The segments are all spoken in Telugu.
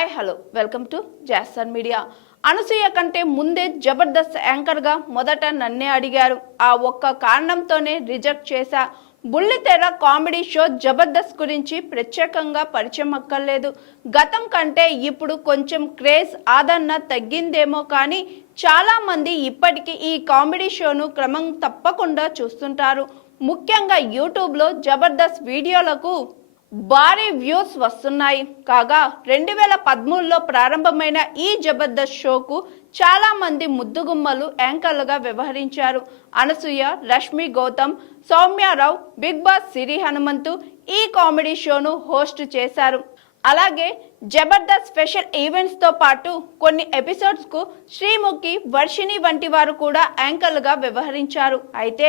Hi hello welcome to Jason media. Anasuya కంటే ముందే జబర్దస్త్ యాంకర్గా మొదట నన్నే అడిగారు. ఆ ఒక్క కారణంతోనే రిజెక్ట్ చేశా. బుల్లితెర కామెడీ షో జబర్దస్త్ గురించి ప్రత్యేకంగా పరిచయం అక్కర్లేదు. గతం కంటే ఇప్పుడు కొంచెం క్రేజ్ ఆదరణ తగ్గిందేమో కానీ చాలా మంది ఇప్పటికీ ఈ కామెడీ షోను క్రమం తప్పకుండా చూస్తుంటారు. ముఖ్యంగా యూట్యూబ్లో జబర్దస్త్ వీడియోలకు భారీ వ్యూస్ వస్తున్నాయి. కాగా 2013లో ప్రారంభమైన ఈ జబర్దస్త్ షోకు చాలా మంది ముద్దుగుమ్మలు యాంకర్లుగా వ్యవహరించారు. అనసూయ, రష్మి గౌతమ్, సౌమ్యారావు, బిగ్ బాస్ సిరి హనుమంతు ఈ కామెడీ షోను హోస్ట్ చేశారు. అలాగే జబర్దస్త్ స్పెషల్ ఈవెంట్స్ తో పాటు కొన్ని ఎపిసోడ్స్ కు శ్రీముఖి, వర్షిణి వంటి వారు కూడా యాంకర్లుగా వ్యవహరించారు. అయితే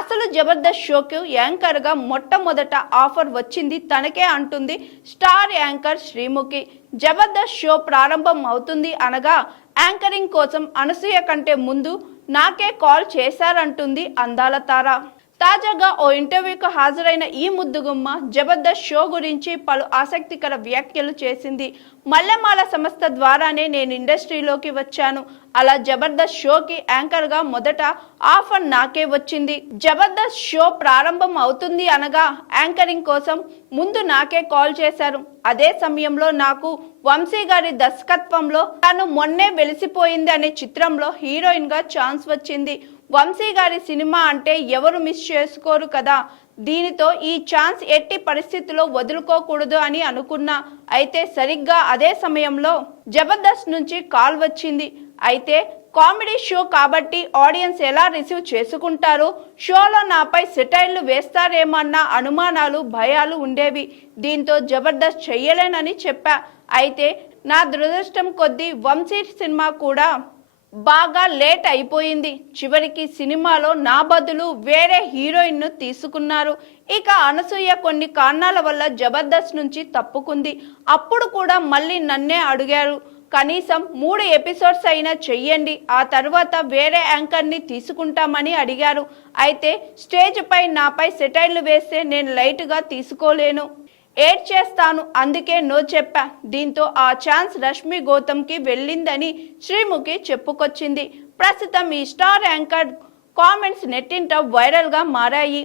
అసలు జబర్దస్త్ షోకు యాంకర్ గా మొట్టమొదట ఆఫర్ వచ్చింది తనకే అంటుంది star anchor Sreemukhi. Jabardasth show ప్రారంభం అవుతుంది అనగా యాంకరింగ్ కోసం అనసూయ కంటే ముందు నాకే కాల్ చేశారంటుంది అందాల తార. తాజాగా ఓ ఇంటర్వ్యూకు హాజరైన ఈ ముద్దుగుమ్మ జబర్దస్త్ షో గురించి పలు ఆసక్తికర వ్యాఖ్యలు చేసింది. మల్లెమాల సంస్థ ద్వారానే నేను ఇండస్ట్రీలోకి వచ్చాను. అలా జబర్దస్త్ షోకి యాంకర్గా మొదట ఆఫర్ నాకే వచ్చింది. జబర్దస్త్ షో ప్రారంభం అవుతుంది అనగా యాంకరింగ్ కోసం ముందు నాకే కాల్ చేశారు. అదే సమయంలో నాకు వంశీ గారి దర్శకత్వంలో తను మొన్నే వెలిసిపోయింది అనే చిత్రంలో హీరోయిన్ గా ఛాన్స్ వచ్చింది. వంశీ గారి సినిమా అంటే ఎవరు మిస్ చేసుకోరు కదా. దీనితో ఈ ఛాన్స్ ఎట్టి పరిస్థితుల్లో వదులుకోకూడదు అని అనుకున్నా. అయితే సరిగ్గా అదే సమయంలో జబర్దస్త్ నుంచి కాల్ వచ్చింది. అయితే కామెడీ షో కాబట్టి ఆడియన్స్ ఎలా రిసీవ్ చేసుకుంటారో, షోలో నాపై సెటైర్లు వేస్తారేమన్న అనుమానాలు, భయాలు ఉండేవి. దీంతో జబర్దస్త్ చెయ్యలేనని చెప్పా. అయితే నా దురదృష్టం కొద్దీ వంశీ సినిమా కూడా బాగా లేట్ అయిపోయింది. చివరికి సినిమాలో నా బదులు వేరే హీరోయిన్ ను తీసుకున్నారు. ఇక అనసూయ కొన్ని కారణాల వల్ల జబర్దస్త్ నుంచి తప్పుకుంది. అప్పుడు కూడా మళ్ళీ నన్నే అడిగారు, కనీసం 3 ఎపిసోడ్స్ అయినా చెయ్యండి, ఆ తర్వాత వేరే యాంకర్ని తీసుకుంటామని అడిగారు. అయితే స్టేజ్ పై నాపై సెటైర్లు వేస్తే నేను లైట్గా తీసుకోలేను, ఏడ్ చేస్తాను, అందుకే నో చెప్పా. దీంతో ఆ ఛాన్స్ రష్మి గౌతమ్కి వెళ్ళిందని శ్రీముఖి చెప్పుకొచ్చింది. ప్రస్తుతం ఈ స్టార్ యాంకర్ కామెంట్స్ నెట్టింట వైరల్గా మారాయి.